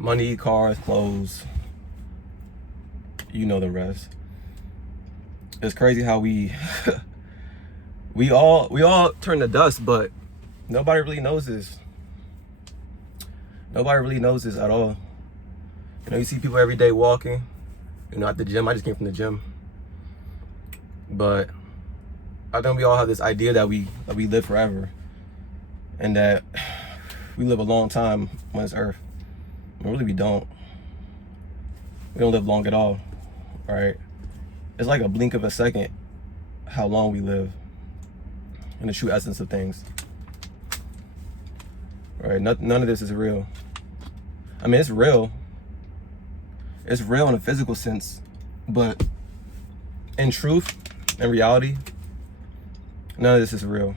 Money, cars, clothes, you know the rest. It's crazy how we we all turn to dust, but nobody really knows this. Nobody really knows this at all. You know, you see people every day walking, you know, at the gym. I just came from the gym. But I think we all have this idea that we live forever and that we live a long time on this earth. And really we don't. We don't live long at all, right? It's like a blink of a second how long we live in the true essence of things. Right? None of this is real. I mean, it's real. It's real in a physical sense, but in truth, in reality, none of this is real.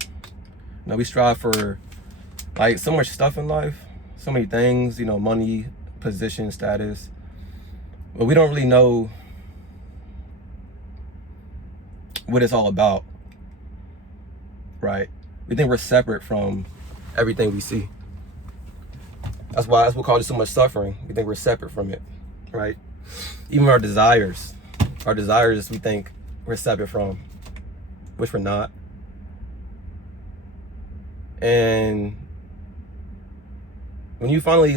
You know, we strive for like so much stuff in life, so many things, you know, money, position, status, but we don't really know what it's all about, right? We think we're separate from everything we see. That's what causes so much suffering. We think we're separate from it, right? Even our desires we think we're separate from, which we're not. And when you finally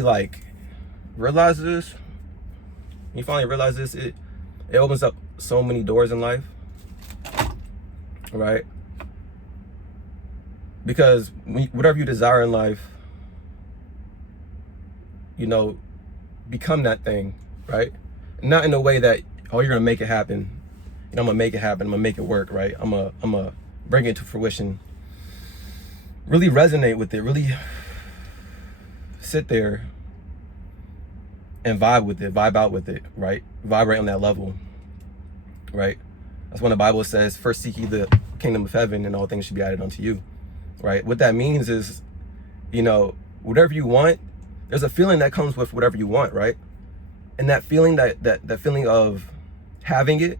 realize this, it opens up so many doors in life, right? Because whatever you desire in life, you know, become that thing, right? Not in a way that, oh, you're gonna make it happen. You know, I'm gonna make it happen. I'm gonna make it work, right? I'm gonna bring it to fruition. Really resonate with it. Really sit there and vibe with it. Vibe out with it, right? Vibrate on that level, right? That's when the Bible says, first seek ye the kingdom of heaven and all things should be added unto you, right? What that means is, you know, whatever you want, there's a feeling that comes with whatever you want, right? And that feeling, that feeling of having it,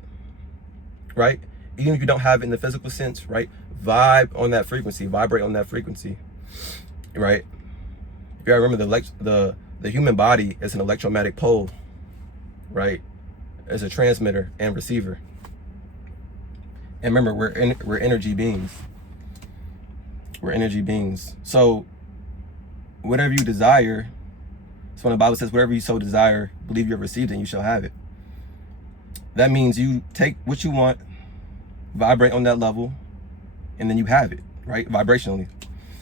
right? Even if you don't have it in the physical sense, right? Vibe on that frequency, vibrate on that frequency, right? You gotta remember the human body is an electromagnetic pole, right? It's a transmitter and receiver. And remember, we're energy beings. We're energy beings. So whatever you desire, so when the Bible says, whatever you so desire, believe you have received it and you shall have it. That means you take what you want, vibrate on that level, and then you have it, right? Vibrationally.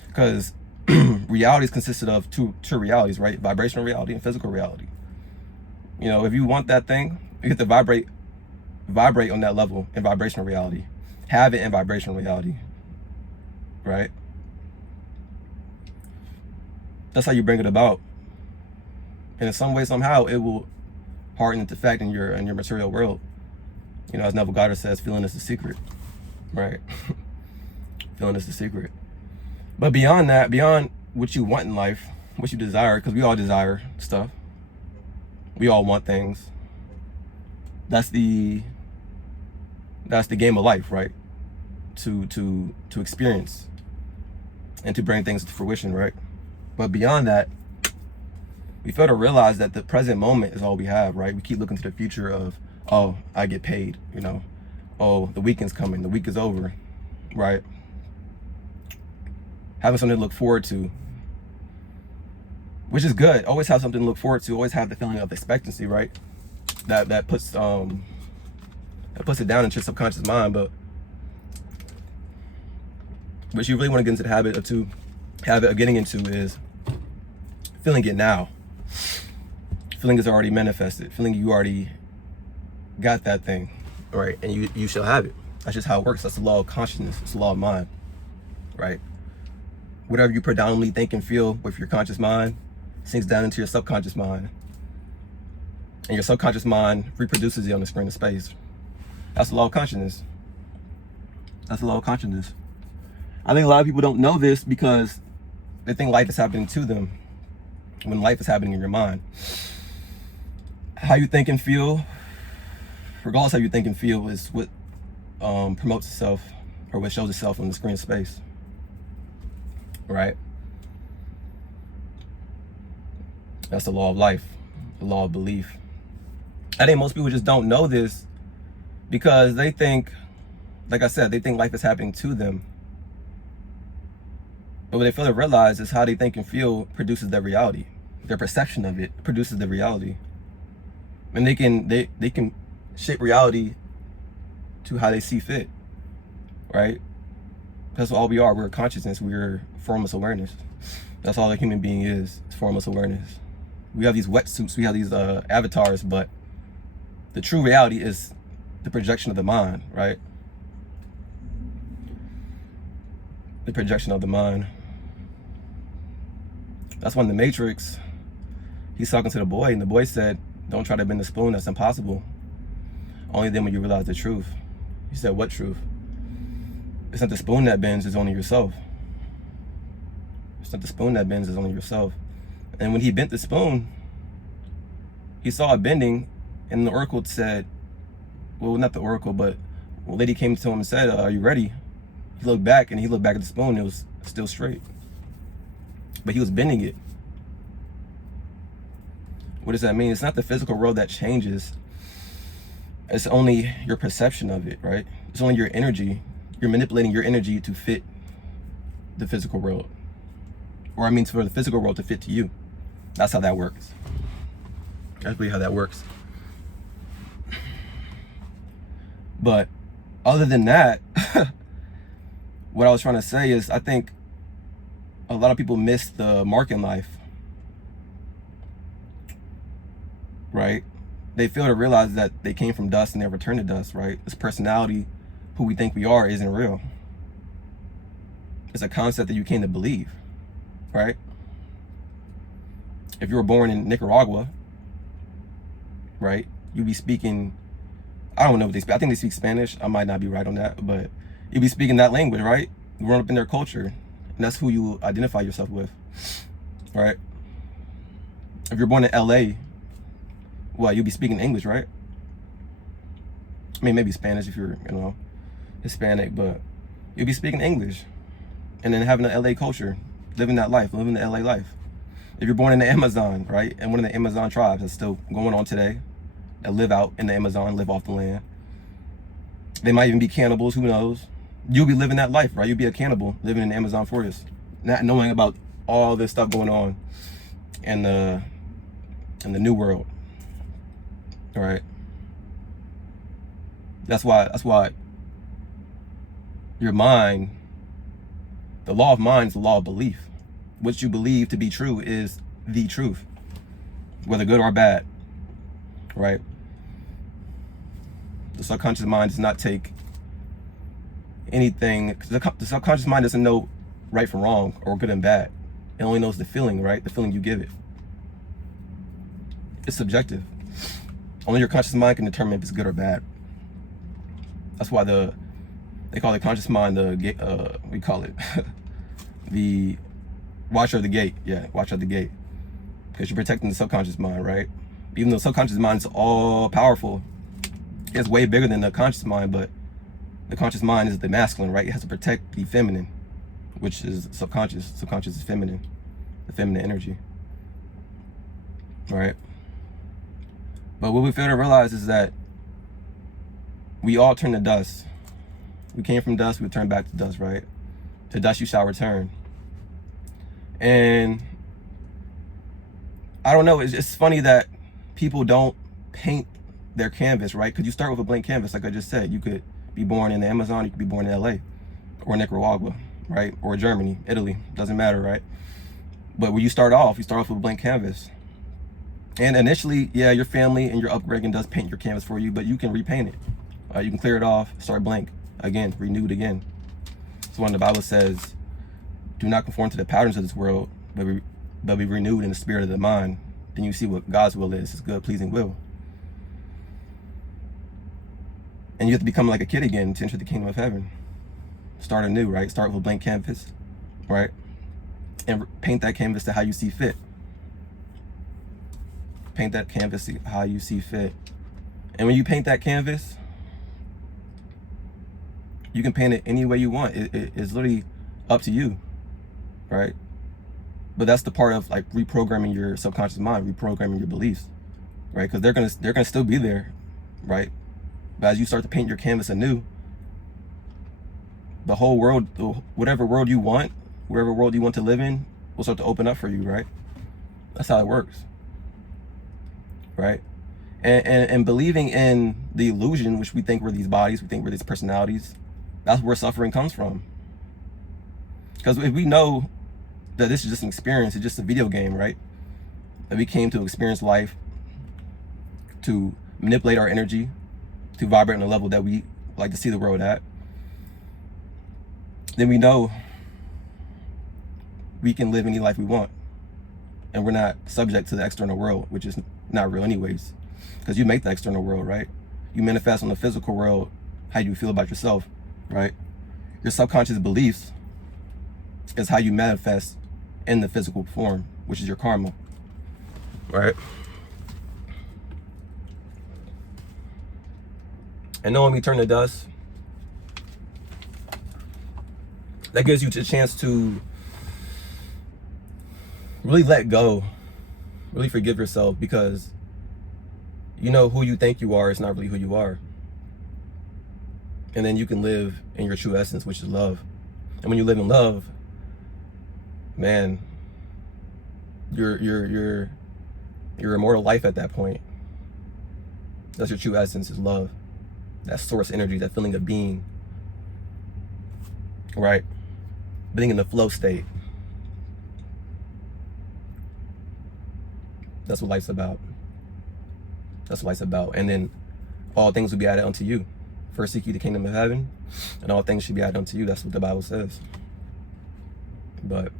Because reality is consisted of two realities, right? Vibrational reality and physical reality. You know, if you want that thing, you have to vibrate on that level in vibrational reality. Have it in vibrational reality, right? That's how you bring it about. And in some way, somehow, it will harden into fact in your material world. You know, as Neville Goddard says, feeling is the secret, right? Feeling is the secret. But beyond that, beyond what you want in life, what you desire, because we all desire stuff. We all want things. That's the game of life, right? To experience and to bring things to fruition, right? But beyond that, we fail to realize that the present moment is all we have, right? We keep looking to the future of, oh, I get paid, you know. Oh, the weekend's coming, the week is over, right? Having something to look forward to, which is good. Always have something to look forward to. Always have the feeling of expectancy, right? That puts it down into your subconscious mind. But what you really want to get into the habit of getting into is feeling it now. Feeling is already manifested. Feeling you already got that thing, right? And you shall have it. That's just how it works. That's the law of consciousness. It's the law of mind, right? Whatever you predominantly think and feel with your conscious mind sinks down into your subconscious mind. And your subconscious mind reproduces it on the screen of space. That's the law of consciousness. That's the law of consciousness. I think a lot of people don't know this because they think life is happening to them when life is happening in your mind. How you think and feel, regardless of how you think and feel, is what promotes itself or what shows itself on the screen of space, right? That's the law of life, the law of belief. I think most people just don't know this because they think, like I said, they think life is happening to them. But what they fail to realize is how they think and feel produces their reality. Their perception of it produces the reality. And they can shape reality to how they see fit, right? That's all we are. We're consciousness. We're formless awareness. That's all a human being is formless awareness. We have these wetsuits, we have these avatars, but the true reality is the projection of the mind, right? The projection of the mind. That's when the Matrix, he's talking to the boy, and the boy said, don't try to bend the spoon, that's impossible. Only then when you realize the truth. He said, what truth? It's not the spoon that bends, it's only yourself. It's not the spoon that bends, it's only yourself. And when he bent the spoon, he saw it bending, and the oracle said, well, not the oracle, but a lady came to him and said, are you ready? He looked back, and he looked back at the spoon, it was still straight. But he was bending it. What does that mean? It's not the physical world that changes. It's only your perception of it, right? It's only your energy. You're manipulating your energy to fit the physical world. Or I mean for the physical world to fit to you. That's how that works. That's really how that works. But other than that, what I was trying to say is I think a lot of people miss the mark in life, right? They fail to realize that they came from dust and they return to dust, right? This personality, who we think we are, isn't real. It's a concept that you came to believe, right? If you were born in Nicaragua, right, you'd be speaking, I don't know what they speak. I think they speak Spanish. I might not be right on that, but you'd be speaking that language, right? Growing up in their culture. And that's who you identify yourself with, right? If you're born in LA, well, you'll be speaking English, right? I mean, maybe Spanish if you're, Hispanic, but you'll be speaking English. And then having an LA culture, living that life, living the LA life. If you're born in the Amazon, right? And one of the Amazon tribes that's still going on today, that live out in the Amazon, live off the land. They might even be cannibals, who knows? You'll be living that life, right? You'll be a cannibal living in the Amazon forest, not knowing about all this stuff going on in the new world. All right. That's why your mind, the law of mind is the law of belief. What you believe to be true is the truth, whether good or bad, right? The subconscious mind does not take anything. The subconscious mind doesn't know right from wrong or good and bad. It only knows the feeling, right? The feeling you give it. It's subjective. Only your conscious mind can determine if it's good or bad. That's why they call the conscious mind we call it the watcher of the gate. Yeah, watcher of the gate. Because you're protecting the subconscious mind, right? Even though the subconscious mind is all powerful, it's way bigger than the conscious mind, but the conscious mind is the masculine, right? It has to protect the feminine, which is subconscious. Subconscious is feminine, the feminine energy, right? But what we fail to realize is that we all turn to dust. We came from dust, we return back to dust, right? To dust you shall return. And I don't know, it's funny that people don't paint their canvas, right? Because you start with a blank canvas, like I just said. You could be born in the Amazon, you could be born in LA, or Nicaragua, right? Or Germany, Italy, doesn't matter, right? But when you start off with a blank canvas. And initially, yeah, your family and your upbringing does paint your canvas for you, but you can repaint it. You can clear it off, start blank again, renewed again. So when the Bible says, do not conform to the patterns of this world, but be renewed in the spirit of the mind, then you see what God's will is, his good, pleasing will. And you have to become like a kid again to enter the kingdom of heaven. Start anew, right? Start with a blank canvas, right? And paint that canvas to how you see fit. Paint that canvas to how you see fit. And when you paint that canvas, you can paint it any way you want. It's literally up to you, right? But that's the part of like reprogramming your subconscious mind, reprogramming your beliefs, right? Because they're gonna still be there, right? But as you start to paint your canvas anew, the whole world, whatever world you want, wherever world you want to live in, will start to open up for you, right? That's how it works, right? And believing in the illusion, which we think we're these bodies, we think we're these personalities, that's where suffering comes from. Because if we know that this is just an experience, it's just a video game, right? That we came to experience life, to manipulate our energy, to vibrate on a level that we like to see the world at, then we know we can live any life we want. And we're not subject to the external world, which is not real anyways. Because you make the external world, right? You manifest on the physical world how you feel about yourself, right? Your subconscious beliefs is how you manifest in the physical form, which is your karma, right? And knowing we turn to dust, that gives you a chance to really let go, really forgive yourself, because you know who you think you are is not really who you are. And then you can live in your true essence, which is love. And when you live in love, man, your immortal life at that point. That's your true essence, is love. That source energy, that feeling of being, right? Being in the flow state. That's what life's about. That's what life's about. And then all things will be added unto you. First seek ye the kingdom of heaven, and all things should be added unto you. That's what the Bible says. But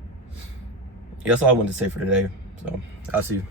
yeah, that's all I wanted to say for today. So I'll see you.